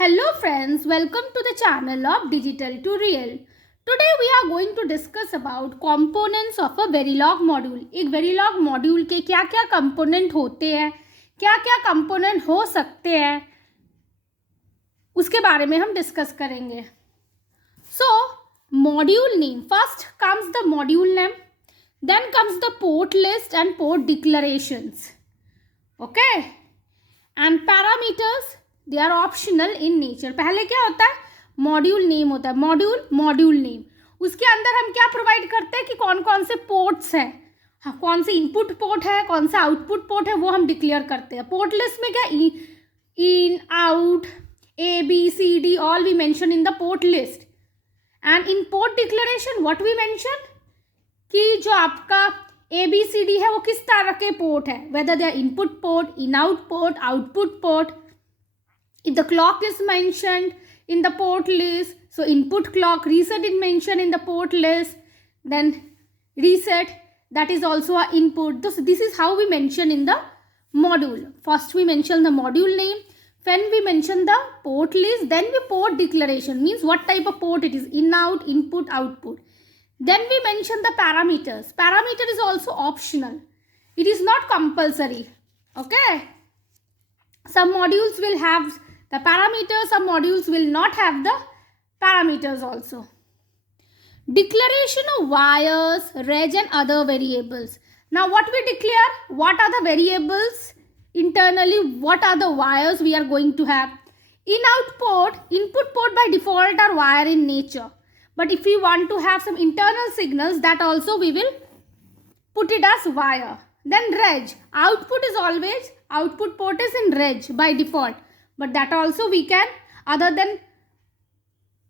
Hello friends, welcome to the channel of Digital to Real. Today we are going to discuss about components of a Verilog module. एक Verilog module के क्या क्या component होते हैं, क्या क्या component हो सकते हैं, उसके बारे में हम discuss करेंगे. So module name, first comes the module name, then comes the port list and port declarations. Okay, and parameters. They are optional in nature. पहले क्या होता है, मॉड्यूल नेम होता है. मॉड्यूल नेम, उसके अंदर हम क्या प्रोवाइड करते हैं कि कौन कौन से पोर्ट्स हैं, हाँ, कौन से इनपुट पोर्ट है, कौन सा आउटपुट पोर्ट है, वो हम डिक्लेयर करते हैं. पोर्ट लिस्ट में क्या in out A B C D all we mention in the port list. And in port declaration what we mention कि जो आपका ए बी सी डी है वो किस तरह के पोर्ट है, whether they are input port, in out port, output port. If the clock is mentioned in the port list, so input clock, reset is mentioned in the port list, then reset, that is also a input. This is how we mention in the module. First we mention the module name, then we mention the port list, then we port declaration, means what type of port it is, in, out, input, output. Then we mention the parameters. Parameter is also optional. It is not compulsory. Okay. Some modules will have the parameters, some modules will not have the parameters also. Declaration of wires, reg and other variables. Now what we declare, what are the variables internally, what are the wires we are going to have. In-out port, input port by default are wire in nature. But if we want to have some internal signals, that also we will put it as wire. Then reg, output is always, output port is in reg by default. But that also we can, other than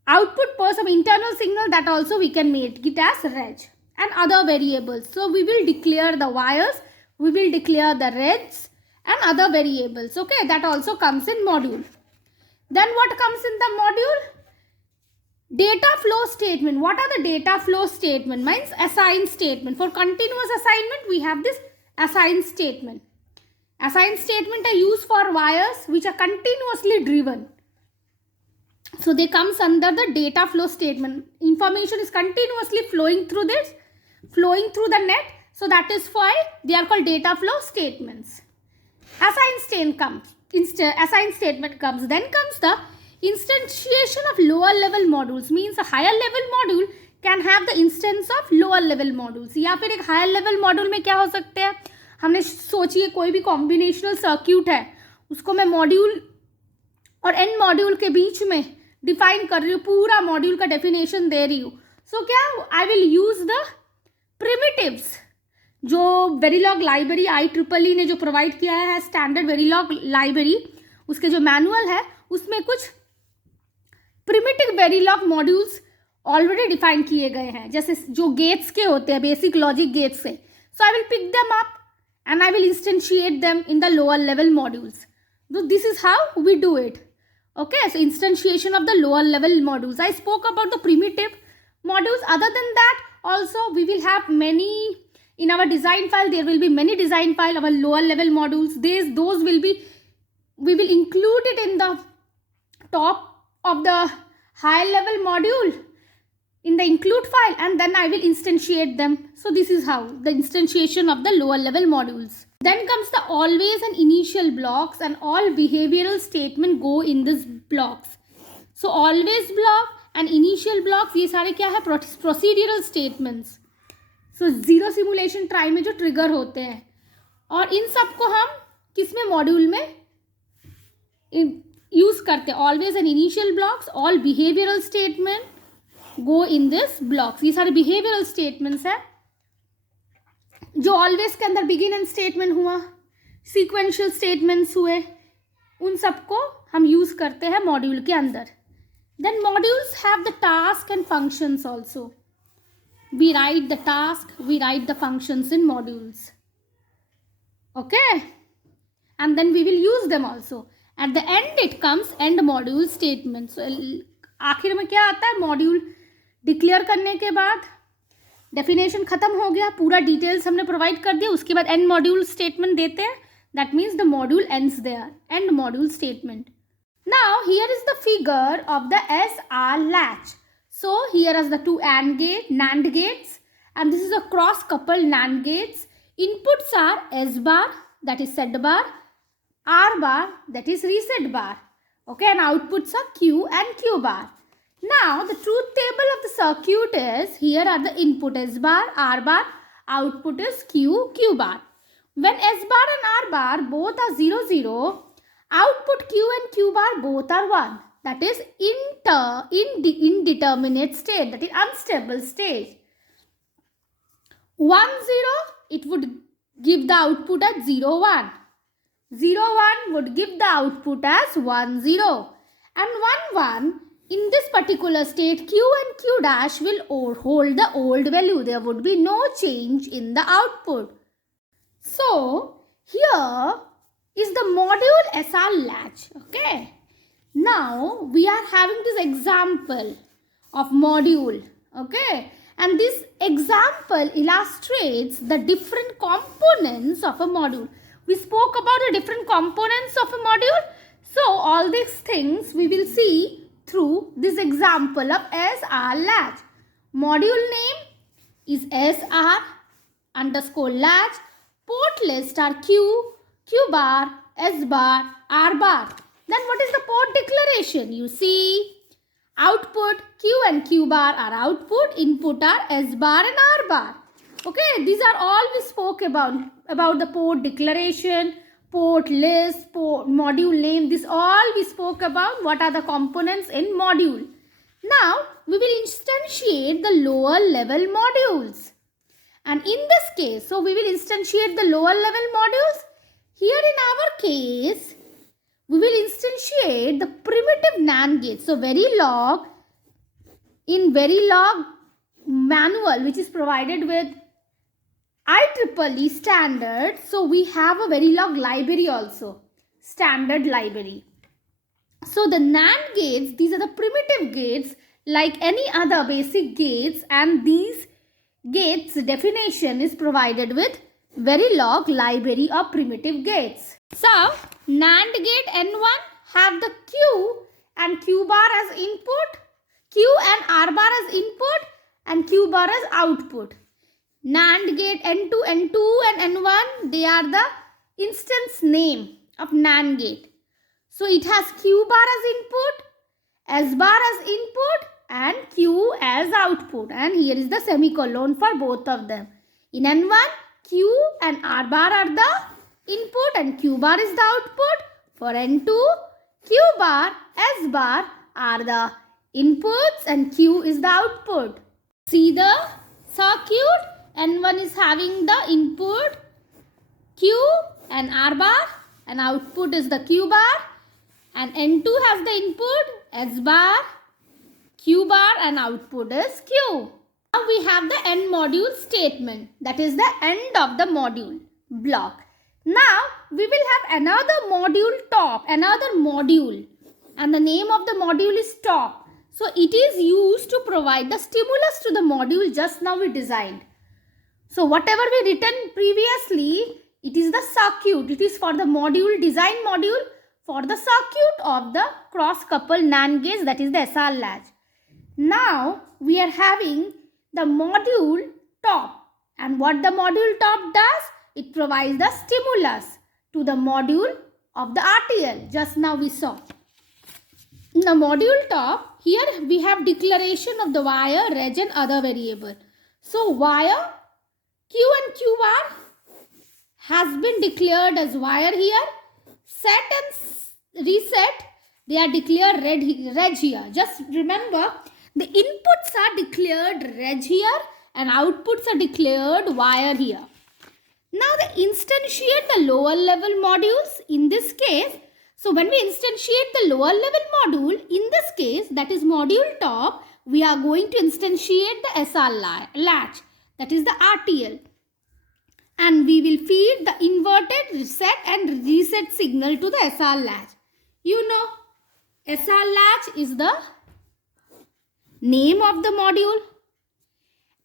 output port, some internal signal, that also we can make it as reg. And other variables. So we will declare the wires, we will declare the regs and other variables. Okay, that also comes in module. Then what comes in the module? Data flow statement. What are the data flow statement? Means assign statement. For continuous assignment, we have this assign statement. Assign statement are used for wires which are continuously driven. So they comes under the data flow statement. Information is continuously flowing through this, flowing through the net. So that is why they are called data flow statements. Assign statement comes. Then comes the instantiation of lower level modules. Means a higher level module can have the instance of lower level modules. या फिर एक higher level module में क्या हो सकते हैं, हमने सोचिए कोई भी कॉम्बिनेशनल सर्क्यूट है, उसको मैं मॉड्यूल और एंड मॉड्यूल के बीच में डिफाइन कर रही हूँ, पूरा मॉड्यूल का डेफिनेशन दे रही हूँ. सो क्या I will use the primitives जो वेरीलॉग लाइब्रेरी IEEE ने जो प्रोवाइड किया है, स्टैंडर्ड वेरीलॉग लाइब्रेरी, उसके जो मैनुअल है उसमें कुछ प्रिमिटिव वेरीलॉग मॉड्यूल्स ऑलरेडी डिफाइन किए गए हैं, जैसे जो गेट्स के होते हैं, बेसिक लॉजिक गेट्स से. So I will pick them up and I will instantiate them in the lower level modules. So this is how we do it. Okay, so instantiation of the lower level modules. I spoke about the primitive modules. Other than that, also we will have many in our design file. There will be many design file of our lower level modules. Those will be, we will include it in the top of the high level module in the include file, and then I will instantiate them. So this is how the instantiation of the lower level modules. Then comes the always and initial blocks, and all behavioral statement go in these blocks. So always block and initial blocks, ये सारे क्या है, procedural statements. So zero simulation try में जो trigger होते हैं, और इन सब को हम किस में, मॉड्यूल में यूज करते हैं. always and initial blocks, all behavioral statement go in this blocks. ये सारे behavioral statements है. जो always के अंदर begin and statement हुआ, sequential statements हुए, उन सबको हम यूज करते हैं मॉड्यूल के अंदर. Then modules have the task and functions also. We write the task, we write the functions in modules. Okay, and then we will use them also. At the end it comes end module statement. So आखिर में क्या आता है, module declare करने के बाद definition खत्म हो गया, पूरा डिटेल्स हमने प्रोवाइड कर दिया, उसके बाद एंड मॉड्यूल स्टेटमेंट देते हैं. That means the module ends there, and module statement. Now here is the figure of the SR latch. So here is the two NAND gates, and this is a cross coupled NAND gates. Inputs are S bar, that is set bar, R bar, that is reset bar. Okay, and outputs are Q and Q bar. Now the truth table of the circuit is, here are the input S bar, R bar, output is Q bar. When S bar and R bar both are 0, 0, output Q and Q bar both are 1. That is indeterminate state, that is unstable state. 1, 0, it would give the output as 0, 1. 0, 1 would give the output as 1, 0. And 1, 1, in this particular state, Q and Q dash will hold the old value. There would be no change in the output. So, here is the module SR latch. Okay. Now, we are having this example of module. Okay. And this example illustrates the different components of a module. We spoke about the different components of a module. So, all these things we will see through this example of SR latch. Module name is SR underscore latch. Port list are Q bar, S bar, R bar. Then what is the port declaration? You see, output Q and Q bar are output, input are S bar and R bar. Okay, these are all we spoke about the port declaration, port list, port module name. This all we spoke about what are the components in module. Now, we will instantiate the lower level modules. And in this case, so we will instantiate the lower level modules. Here in our case, we will instantiate the primitive NAND gate. So Verilog, in Verilog manual which is provided with IEEE standard, so we have a Verilog library also, standard library. So the NAND gates, these are the primitive gates like any other basic gates, and these gates definition is provided with Verilog library of primitive gates. So NAND gate N1 have the Q and Q bar as input, Q and R bar as input, and Q bar as output. NAND gate N2, N2 and N1, they are the instance name of NAND gate. So it has Q bar as input, S bar as input and Q as output. And here is the semicolon for both of them. In N1, Q and R bar are the input and Q bar is the output. For N2, Q bar, S bar are the inputs and Q is the output. See the circuit. N1 is having the input Q and R bar and output is the Q bar, and N2 has the input S bar, Q bar and output is Q. Now we have the end module statement, that is the end of the module block. Now we will have another module top, another module, and the name of the module is top. So it is used to provide the stimulus to the module just now we designed. So whatever we written previously, it is the circuit. It is for the module, design module for the circuit of the cross-coupled NAND gates, that is the SR latch. Now we are having the module top, and what the module top does, it provides the stimulus to the module of the RTL. Just now we saw. In the module top, here we have declaration of the wire, reg and other variable. So wire Q and Q bar has been declared as wire here. Set and reset, they are declared reg here. Just remember, the inputs are declared reg here and outputs are declared wire here. Now the instantiate the lower level modules in this case. So when we instantiate the lower level module, in this case, that is module top, we are going to instantiate the SR latch, that is the RTL. And we will feed the inverted set and reset signal to the SR latch. You know, SR latch is the name of the module.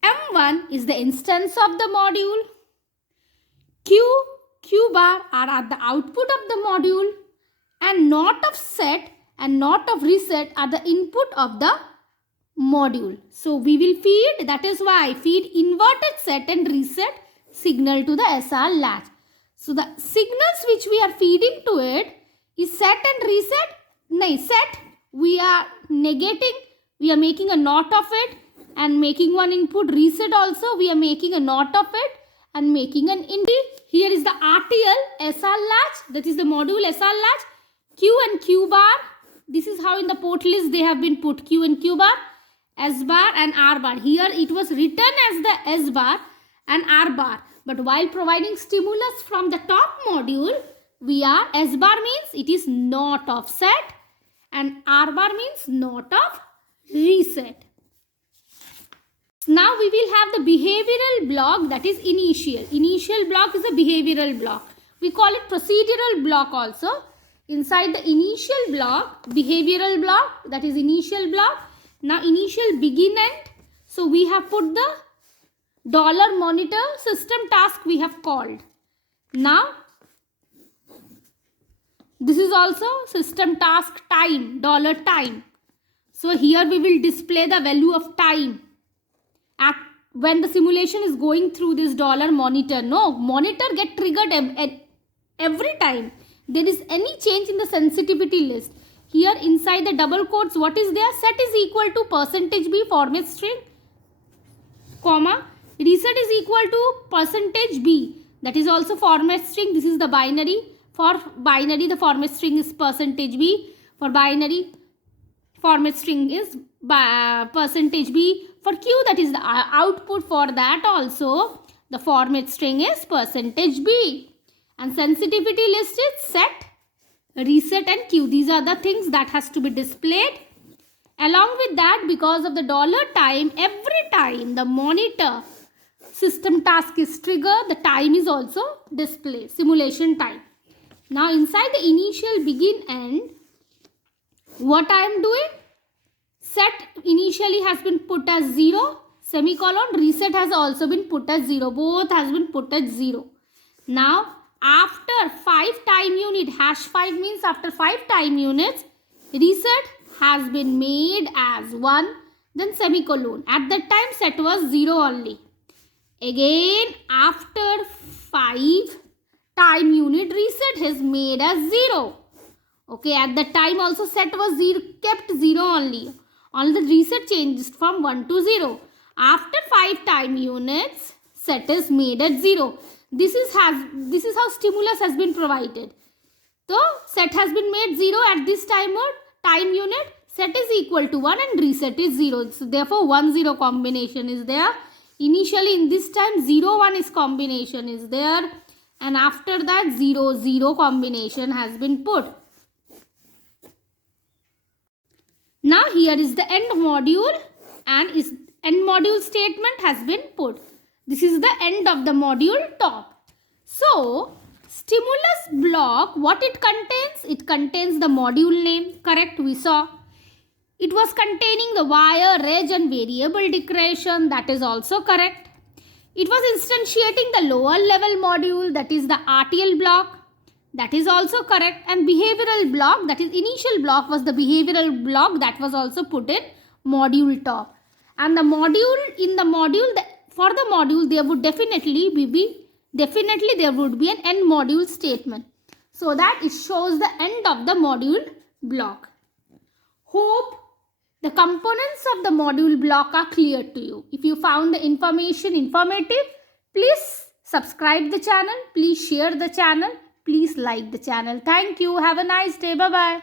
M1 is the instance of the module. Q bar are at the output of the module, and not of set and not of reset are the input of the module. So we will feed, that is why feed inverted set and reset signal to the SR latch. So the signals which we are feeding to it is set and reset. No, set we are negating, we are making a NOT of it and making one input. Reset also we are making a NOT of it and making an input. Here is the RTL SR latch, that is the module SR latch. Q and Q bar, this is how in the port list they have been put, Q and Q bar, S bar and R bar. Here it was written as the S bar and R bar. But while providing stimulus from the top module, we are S bar means it is not of set and R bar means not of reset. Now we will have the behavioral block, that is initial. Initial block is a behavioral block. We call it procedural block also. Inside the initial block, behavioral block, that is initial block. Now initial begin end. So we have put the dollar monitor system task we have called. Now this is also system task time, dollar time. So here we will display the value of time when the simulation is going through this dollar monitor. No, monitor get triggered every time there is any change in the sensitivity list. Here inside the double quotes, what is there? Set is equal to %b format string, comma, reset is equal to %b, that is also format string. This is the binary. For binary the format string is %b. For binary format string is %b. For Q, that is the output, for that also the format string is %b. And sensitivity list is set, reset and Q. These are the things that has to be displayed. Along with that, because of the dollar time, every time the monitor system task is triggered, the time is also displayed, simulation time. Now inside the initial begin end, what I am doing? Set initially has been put as 0, semicolon, reset has also been put as 0. Both has been put as 0. Now after 5 time unit, #5 means after 5 time units, reset has been made as 1, then semicolon. At that time set was 0 only. Again after 5 time unit, reset is made as 0. Okay, at that time also set was 0, kept 0 only. Only the reset changes from 1 to 0. After 5 time units, set is made at 0. This is how stimulus has been provided. So set has been made 0 at this time unit. Set is equal to 1 and reset is 0. So therefore 1-0 combination is there. Initially in this time 0-1 is combination is there. And after that 0-0 combination has been put. Now here is the end module and end module statement has been put. This is the end of the module top. So stimulus block, what it contains? It contains the module name, correct, we saw. It was containing the wire, reg and variable declaration, that is also correct. It was instantiating the lower level module, that is the RTL block. That is also correct. And behavioral block, that is initial block was the behavioral block, that was also put in module top. And the module, in the module, for the module there would definitely there would be an end module statement. So that it shows the end of the module block. Hope the components of the module block are clear to you. If you found the information informative, please subscribe the channel, please share the channel. Please like the channel. Thank you. Have a nice day. Bye-bye.